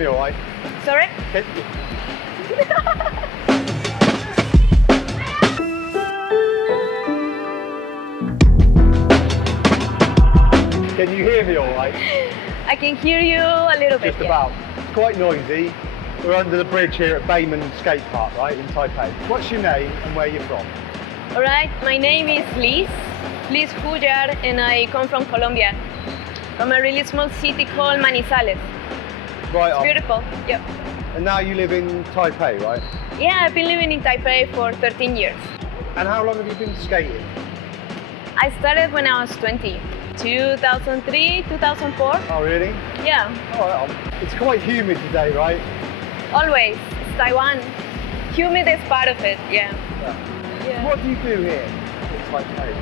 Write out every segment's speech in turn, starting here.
me all right? Sorry? Can you hear me all right? I can hear you a little bit. Just about. It's quite noisy. We're under the bridge here at Bayman Skate Park, right, in Taipei. What's your name and where you're from? All right, my name is Lize Jújar, and I come from Colombia, from a really small city called Manizales. Right It's on. beautiful, yep. And now you live in Taipei, right? Yeah, I've been living in Taipei for 13 years. And how long have you been skating? I started when I was 20, 2003, 2004. Oh, really? Yeah, All right on. It's quite humid today, right? always. It's Taiwan. Humid is part of it, yeah. Yeah. What do you do here in Taipei?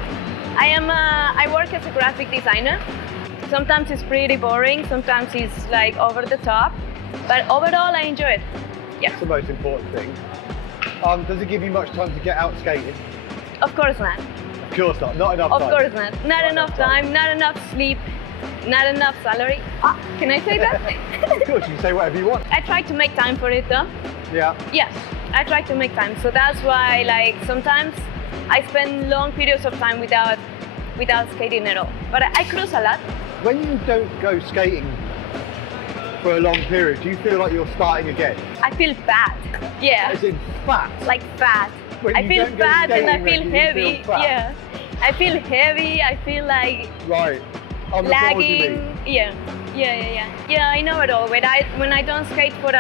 I work as a graphic designer. Sometimes it's pretty boring, sometimes it's like over the top, but overall I enjoy it. Yeah. That's the most important thing. Does it give you much time to get out skating? Of course not. Of course not. Not enough Of time. course not. Not enough time, not enough sleep, not enough salary. Can I say that? Of course, you can say whatever you want. I try to make time for it though. Yeah. Yes, I try to make time. So that's why like sometimes I spend long periods of time without skating at all. But I cruise a lot. When you don't go skating for a long period, do you feel like you're starting again? I feel fat. Yeah. As in fat? Like fat. When I you feel don't go fat and I skating, feel you heavy. feel fat? Yeah. I feel heavy. I feel like Right. On the balls, you mean? lagging. Yeah. Yeah, I know it all. When I don't skate for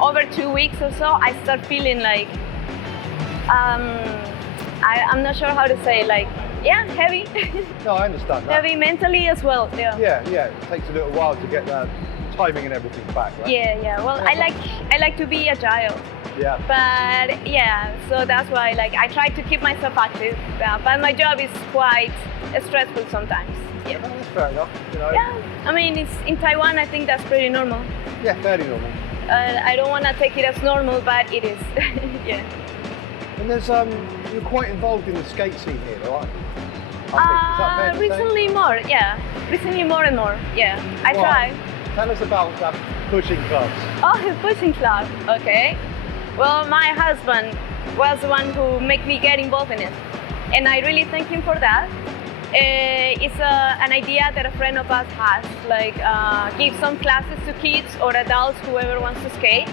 over 2 weeks or so, I start feeling like I'm not sure how to say, like, yeah, heavy. No, I understand that. Heavy mentally as well. Yeah. Yeah. It takes a little while to get the timing and everything back, right? Yeah. Well, I like to be agile. Yeah. But yeah, so that's why like I try to keep myself active. But my job is quite stressful sometimes. Yeah. No, that's fair enough. You know. Yeah. I mean, it's in Taiwan. I think that's pretty normal. Yeah, fairly normal. I don't want to take it as normal, but it is. Yeah. And there's you're quite involved in the skate scene here, right? Is that fair to say? Recently more. Yeah. Recently more and more. Yeah. I Why? try. Tell us about that pushing clubs. Oh, his pushing club. Okay. Well, my husband was the one who made me get involved in it, and I really thank him for that. It's an idea that a friend of us has, like give some classes to kids or adults, whoever wants to skate,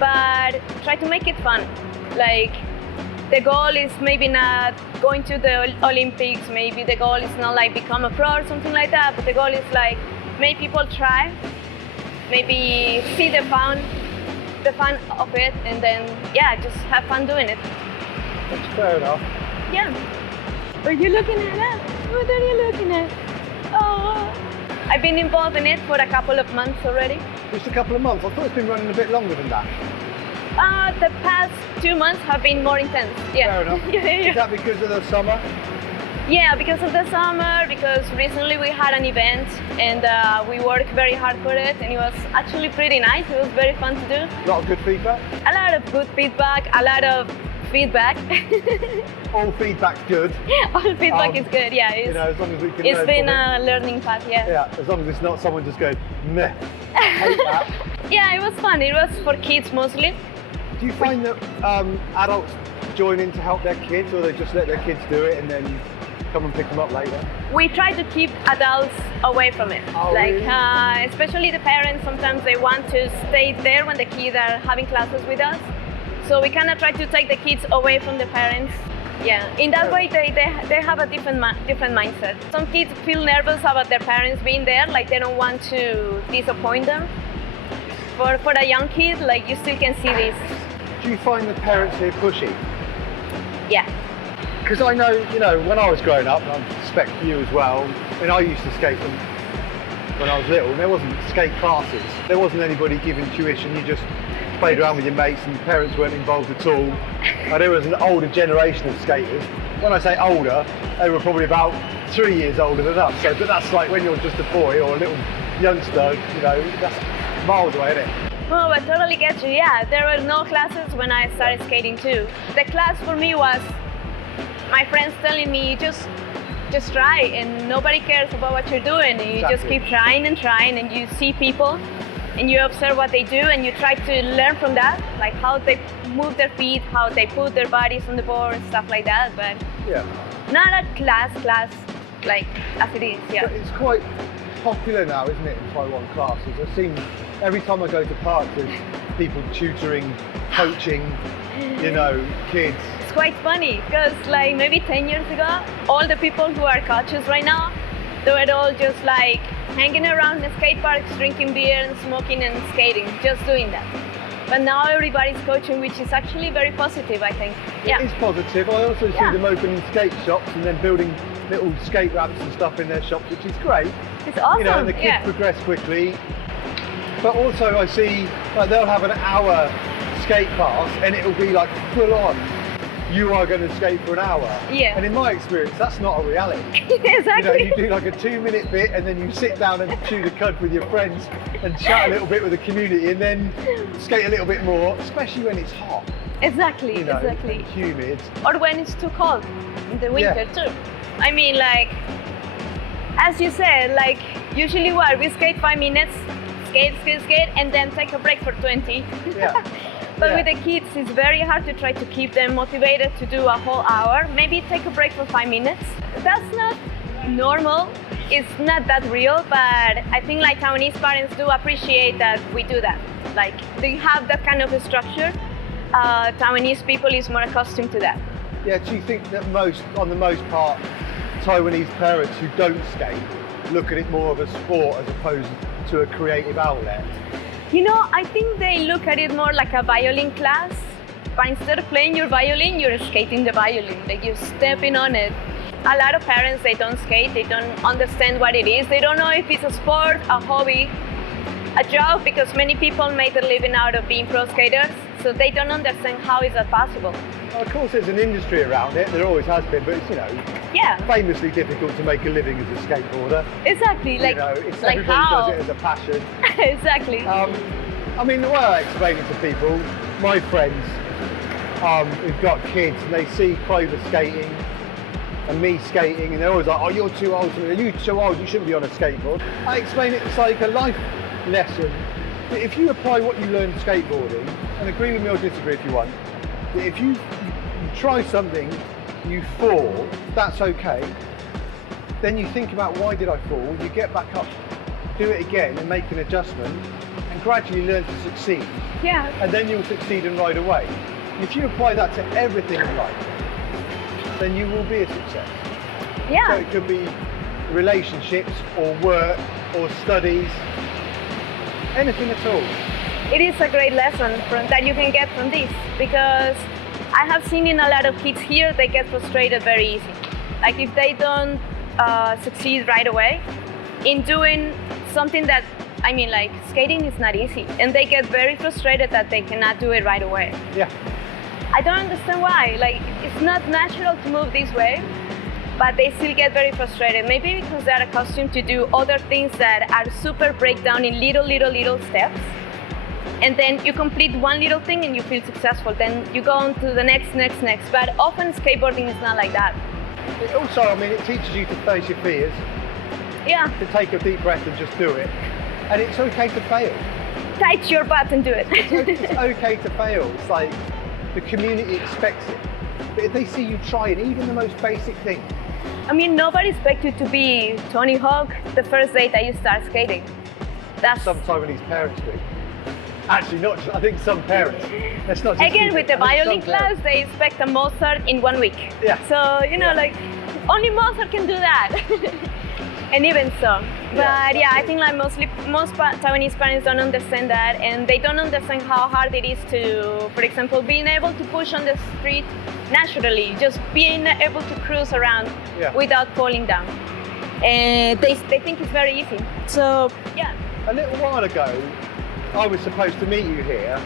but try to make it fun. Like the goal is maybe not going to the Olympics, maybe the goal is not like become a pro or something like that, but the goal is like make people try, maybe see the fun of it, and then yeah, just have fun doing it. That's fair enough. Yeah. Are you looking at that? What are you looking at? Oh. I've been involved in it for a couple of months already. Just a couple of months. I thought it's been running a bit longer than that. The past 2 months have been more intense. Yeah. Fair enough. Yeah. Is that because of the summer? Yeah, because of the summer, because recently we had an event and we worked very hard for it, and it was actually pretty nice. It was very fun to do. A lot of good feedback? A lot of good feedback, a lot of feedback. All feedback's good. All feedback is good, yeah. You know, as long as we can It's learn been from it. a learning path, yeah. Yeah, as long as it's not someone just going, meh, hate that. Yeah, it was fun. It was for kids mostly. Do you find that adults join in to help their kids, or they just let their kids do it and then come and pick them up later? We try to keep adults away from it. Oh, like, really? especially the parents, sometimes they want to stay there when the kids are having classes with us. So we kind of try to take the kids away from the parents. Yeah, in that way they have a different mindset. Some kids feel nervous about their parents being there, like they don't want to disappoint them. For a young kid, like you still can see this. Do you find the parents here pushy? Yeah. Because I know, you know, when I was growing up, and I suspect you as well, when I used to skate when I was little, there wasn't skate classes. There wasn't anybody giving tuition. You just played around with your mates and parents weren't involved at all. And there was an older generation of skaters. When I say older, they were probably about 3 years older than us. So, but that's like when you're just a boy or a little youngster, you know, that's miles away, isn't it? Oh, I totally get you. Yeah, there were no classes when I started skating too. The class for me was my friends telling me just try, and nobody cares about what you're doing. And you just Exactly. keep trying and trying, and you see people and you observe what they do, and you try to learn from that, like how they move their feet, how they put their bodies on the board, stuff like that. But Yeah. not a class like as it is. Yeah. But it's quite popular now, isn't it, in Taiwan classes? I've seen every time I go to parks, there's people tutoring, coaching, kids. It's quite funny because like maybe 10 years ago, all the people who are coaches right now, they were all just like hanging around the skate parks, drinking beer and smoking and skating, just doing that. But now everybody's coaching, which is actually very positive, I think. Yeah. It is positive. I also see them opening skate shops and then building little skate ramps and stuff in their shops, which is great. It's awesome. And the kids progress quickly. But also I see like they'll have an hour skate class and it'll be like full on. You are going to skate for an hour. Yeah. And in my experience, that's not a reality. Exactly. You do like a 2-minute bit and then you sit down and chew the cud with your friends and chat a little bit with the community and then skate a little bit more, especially when it's hot. Exactly. And humid. Or when it's too cold in the winter too. I mean, like, as you said, like usually we skate 5 minutes, skate, and then take a break for 20. Yeah. But with the kids, it's very hard to try to keep them motivated to do a whole hour. Maybe take a break for 5 minutes. That's not normal. It's not that real, but I think like Taiwanese parents do appreciate that we do that. Like they have that kind of a structure. Taiwanese people is more accustomed to that. Yeah, do you think that on the most part, Taiwanese parents who don't skate look at it more of a sport as opposed to a creative outlet? I think they look at it more like a violin class, but instead of playing your violin, you're skating the violin, like you're stepping on it. A lot of parents, they don't skate, they don't understand what it is, they don't know if it's a sport, a hobby, a job, because many people make a living out of being pro skaters, so they don't understand how is that possible. Well, of course there's an industry around it, there always has been, but it's famously difficult to make a living as a skateboarder. Exactly, like, it's like everybody how? does it as a passion. Exactly. I mean, the way I explain it to people, my friends who've got kids and they see Clover skating and me skating and they're always like, oh, you're too old, you're too old, you shouldn't be on a skateboard. I explain it's like a life lesson. If you apply what you learn skateboarding, and agree with me or disagree if you want, if you try something, you fall, that's okay. Then you think about why did I fall, you get back up, do it again and make an adjustment and gradually learn to succeed. Yeah. And then you'll succeed and right away. If you apply that to everything in life, then you will be a success. Yeah. So it could be relationships or work or studies, anything at all. It is a great lesson that you can get from this, because I have seen in a lot of kids here, they get frustrated very easy. Like if they don't succeed right away in doing something that, like skating is not easy, and they get very frustrated that they cannot do it right away. Yeah. I don't understand why. Like it's not natural to move this way, but they still get very frustrated. Maybe because they're accustomed to do other things that are super breakdown in little steps. And then you complete one little thing and you feel successful. Then you go on to the next. But often skateboarding is not like that. It also, it teaches you to face your fears. Yeah. To take a deep breath and just do it. And it's okay to fail. Tight your butt and do it. It's okay to fail. It's like the community expects it. But if they see you trying even the most basic thing. Nobody expects you to be Tony Hawk the first day that you start skating. That's some Taiwanese parents do. Actually, not. I think some parents. That's not. Just again, with the violin class, they expect a Mozart in 1 week. Yeah. So like only Mozart can do that. And even so. But yeah, I think like most Taiwanese parents don't understand that, and they don't understand how hard it is to, for example, being able to push on the street naturally, just being able to cruise around without falling down. And they think it's very easy. So yeah. A little while ago, I was supposed to meet you here,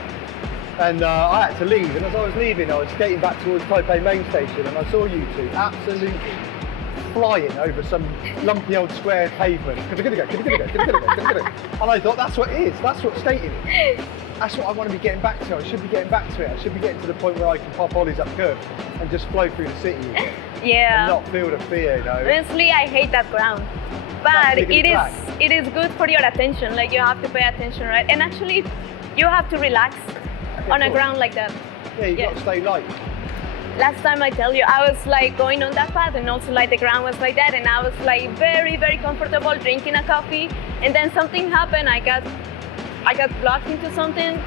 and I had to leave. And as I was leaving, I was skating back towards Taipei main station, and I saw you two absolutely flying over some lumpy old square pavement. And I thought, that's what it is. That's what skating is. That's what I want to be getting back to. I should be getting back to it. I should be getting to the point where I can pop ollies up curves and just flow through the city again. Yeah. and not feel the fear, you know. Honestly, I hate that ground. But it is good for your attention. Like you have to pay attention, right? And actually, you have to relax on a ground like that. Yeah, you got to stay light. Last time I tell you, I was like going on that path, and also like the ground was like that, and I was like very, very comfortable drinking a coffee. And then something happened. I got blocked into something.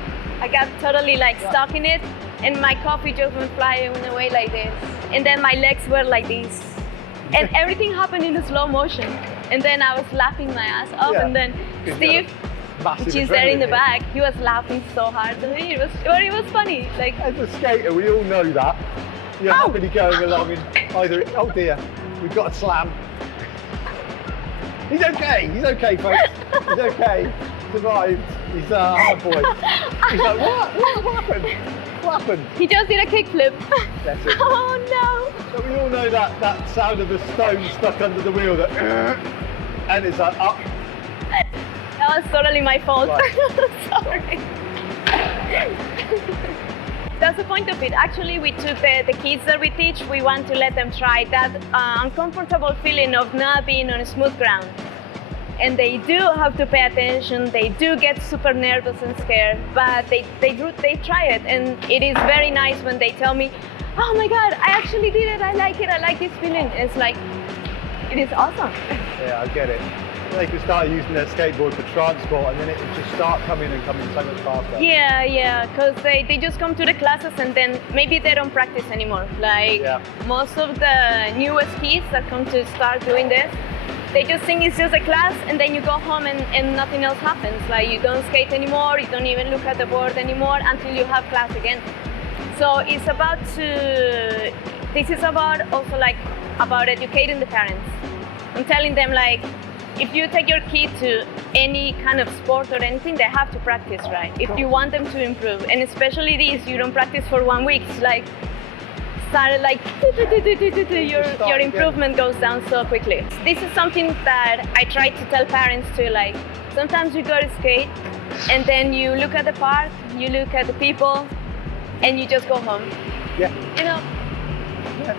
I got totally like stuck in it, and my coffee just went flying away like this. And then my legs were like this, and everything happened in slow motion. And then I was laughing my ass off, and then Steve, which is there in the back, he was laughing so hard. It was funny. Like as a skater, we all know that. You're happily going along and either, oh dear, we've got a slam. He's okay folks, he's okay, survived, he's a hard boy. He's like, what happened? He just did a kickflip. That's it. Oh no. So we all know that sound of the stone stuck under the wheel, that and it's like up. That was totally my fault. Right. Sorry. That's the point of it. Actually, we took the kids that we teach, we want to let them try that uncomfortable feeling of not being on a smooth ground. And they do have to pay attention, they do get super nervous and scared, but they try it. And it is very nice when they tell me, oh my God, I actually did it, I like this feeling. It's like, it is awesome. Yeah, I get it. They can start using their skateboard for transport, and then it would just start coming so much faster. Yeah, because they just come to the classes and then maybe they don't practice anymore. Like most of the newest kids that come to start doing this, they just think it's just a class, and then you go home and nothing else happens. Like you don't skate anymore, you don't even look at the board anymore until you have class again. So it's this is about also like about educating the parents. I'm telling them like, if you take your kid to any kind of sport or anything, they have to practice, right? If you want them to improve, and especially this, you don't practice for 1 week, it's like, started like, your improvement goes down so quickly. This is something that I try to tell parents too, like, sometimes you go to skate, and then you look at the park, you look at the people, and you just go home. Yeah. You know?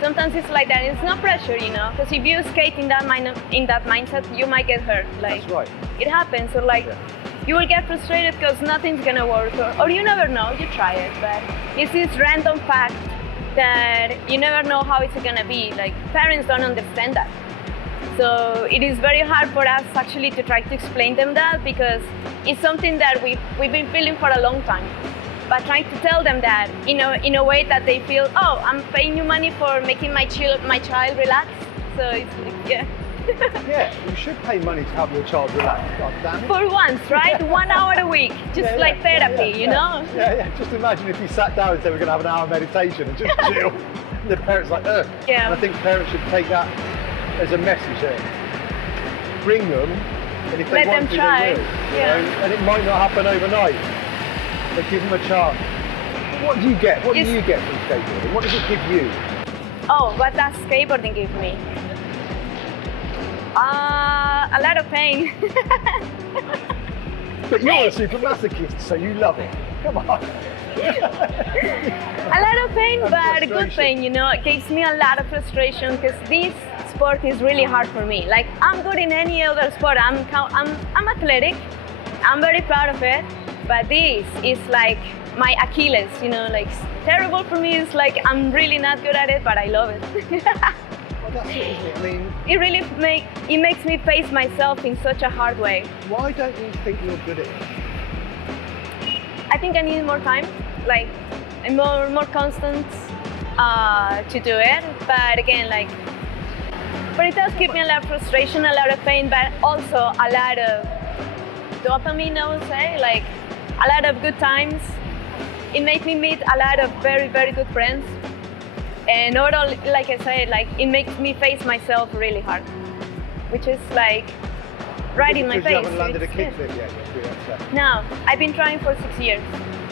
Sometimes it's like that. It's not pressure, you know, because if you skate in that mindset, you might get hurt. Like, that's right. It happens, or like you will get frustrated because nothing's gonna work, or you never know. You try it, but it's this random fact that you never know how it's gonna be. Like parents don't understand that, so it is very hard for us actually to try to explain them that, because it's something that we've been feeling for a long time. But trying to tell them that in a way that they feel, oh, I'm paying you money for making my child relax. So it's like, Yeah, you should pay money to help your child relax. God damn it. For once, right? 1 hour a week, just like therapy, you know? Yeah. Just imagine if you sat down and said we're going to have an hour meditation and just chill. And the parents like, ugh. Yeah. And I think parents should take that as a message there. Bring them, and if they want to, they will. Yeah. You know? And it might not happen overnight. But give them a chance. What do you get? What do you get from skateboarding? What does it give you? Oh, what does skateboarding give me? A lot of pain. But you're a super masochist, so you love it. Come on. A lot of pain, but good pain, you know. It gives me a lot of frustration because this sport is really hard for me. Like, I'm good in any other sport. I'm athletic. I'm very proud of it. But this is like my Achilles, you know, like it's terrible for me. It's like I'm really not good at it, but I love it. Well, that's it, isn't it? I mean, it really makes me face myself in such a hard way. Why don't you think you're good at it? I think I need more time, like more constant to do it. But again, but it does give me a lot of frustration, a lot of pain, but also a lot of dopamine, I would say, like a lot of good times. It makes me meet a lot of very, very good friends. And overall, like I said, it makes me face myself really hard, which is like right in my face. You haven't landed a kickflip yet? No, I've been trying for 6 years.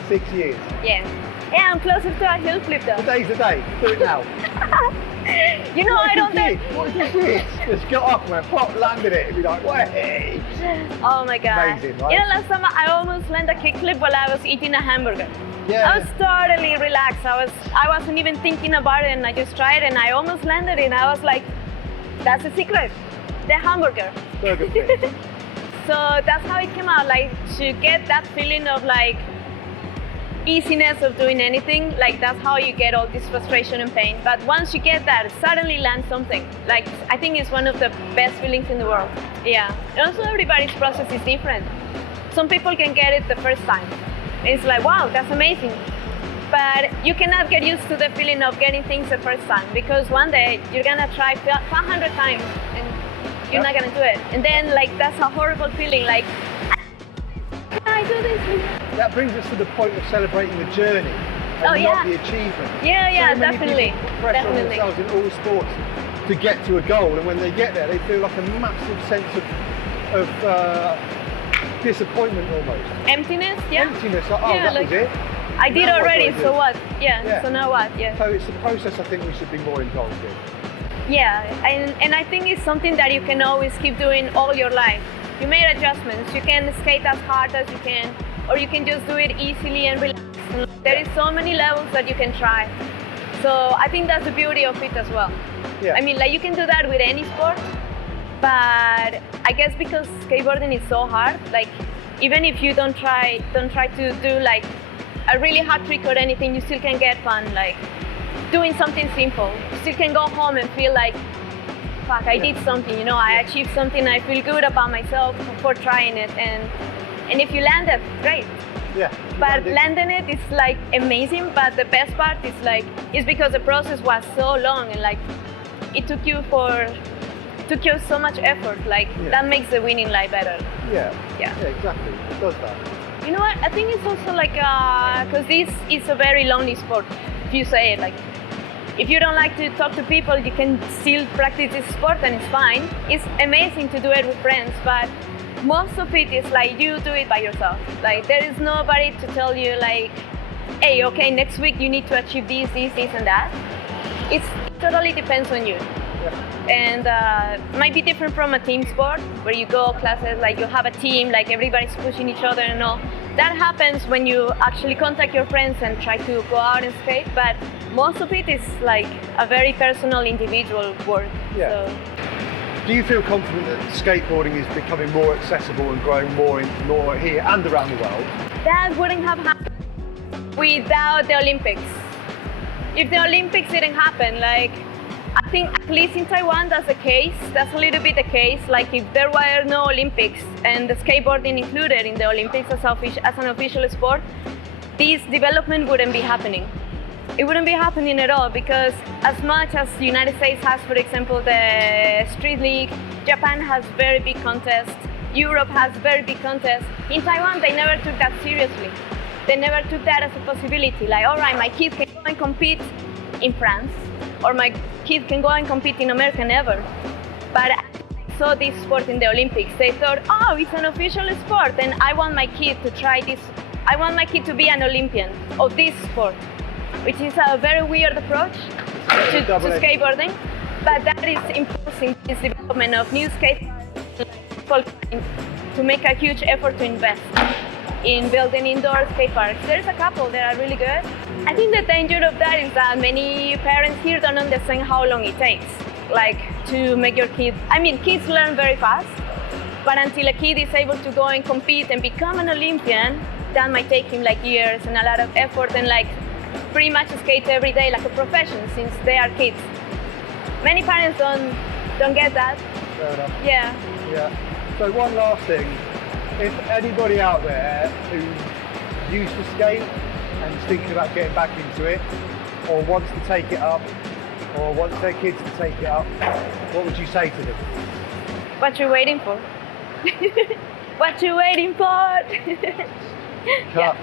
6 years? Yeah. Yeah, I'm closer to a hill flip though. Today's the day. Do it now. You know, I don't think. What if you did? Just got up and went, pop, landed it, and be like, way. Oh my God. Amazing, right? You know, last time I almost landed a kickflip while I was eating a hamburger. Yeah. I was totally relaxed. I wasn't even thinking about it, and I just tried, and I almost landed it. And I was like, that's the secret, the hamburger. Burger fit. So that's how it came out, like to get that feeling of like easiness of doing anything, like that's how you get all this frustration and pain. But once you get that, suddenly land something. Like I think it's one of the best feelings in the world. Yeah. And also everybody's process is different. Some people can get it the first time. It's like, wow, that's amazing. But you cannot get used to the feeling of getting things the first time, because one day you're gonna try 100 times and you're not gonna do it. And then like that's a horrible feeling, like, can I do this? That brings us to the point of celebrating the journey and not the achievement. Yeah, so many definitely. People put pressure on themselves in all sports to get to a goal, and when they get there, they feel like a massive sense of disappointment almost. Emptiness, yeah. Emptiness, like, oh, that was it. I did Now already, what do I do? so what? Yeah, so now what? Yeah. So it's the process I think we should be more involved in. Yeah, and I think it's something that you can always keep doing all your life. You made adjustments. You can skate as hard as you can, or you can just do it easily and relax. There is so many levels that you can try. So I think that's the beauty of it as well. Yeah. I mean, like you can do that with any sport, but I guess because skateboarding is so hard, like even if you don't try to do like a really hard trick or anything, you still can get fun. Like doing something simple, you still can go home and feel like, fuck, I did something, you know, I achieved something, I feel good about myself for trying it, and if you land it, great. Yeah. But landing it is like amazing, but the best part is like, it's because the process was so long and like, it took you so much effort, like that makes the winning life better. Yeah, exactly, it does that. You know what, I think it's also like, because this is a very lonely sport, if you say it, like, if you don't like to talk to people, you can still practice this sport and it's fine. It's amazing to do it with friends, but most of it is like you do it by yourself. Like there is nobody to tell you like, hey, okay, next week you need to achieve this, and that. It totally depends on you. Yeah. And might be different from a team sport where you go classes, like you have a team, like everybody's pushing each other and all. That happens when you actually contact your friends and try to go out and skate, but most of it is like a very personal, individual work. Yeah. So. Do you feel confident that skateboarding is becoming more accessible and growing more here and around the world? That wouldn't have happened without the Olympics. If the Olympics didn't happen, like, I think at least in Taiwan that's the case, that's a little bit the case. Like if there were no Olympics and the skateboarding included in the Olympics as an official sport, this development wouldn't be happening. It wouldn't be happening at all, because as much as the United States has, for example, the Street League, Japan has very big contests, Europe has very big contests. In Taiwan, they never took that seriously. They never took that as a possibility. Like, all right, my kid can go and compete in France, or my kid can go and compete in America, never. But I saw this sport in the Olympics. They thought, oh, it's an official sport, and I want my kid to try this. I want my kid to be an Olympian of this sport, which is a very weird approach to skateboarding. But that is impulsing this development of new skateboarding to make a huge effort to invest in building indoor skate parks. There's a couple that are really good. I think the danger of that is that many parents here don't understand how long it takes, like to make your kid. I mean, kids learn very fast, but until a kid is able to go and compete and become an Olympian, that might take him like years and a lot of effort, and like pretty much skate every day like a profession since they are kids. Many parents don't get that. Fair enough. Yeah. So one last thing. If anybody out there who used to skate and is thinking about getting back into it, or wants to take it up, or wants their kids to take it up, what would you say to them? What you waiting for? What you waiting for? Cut.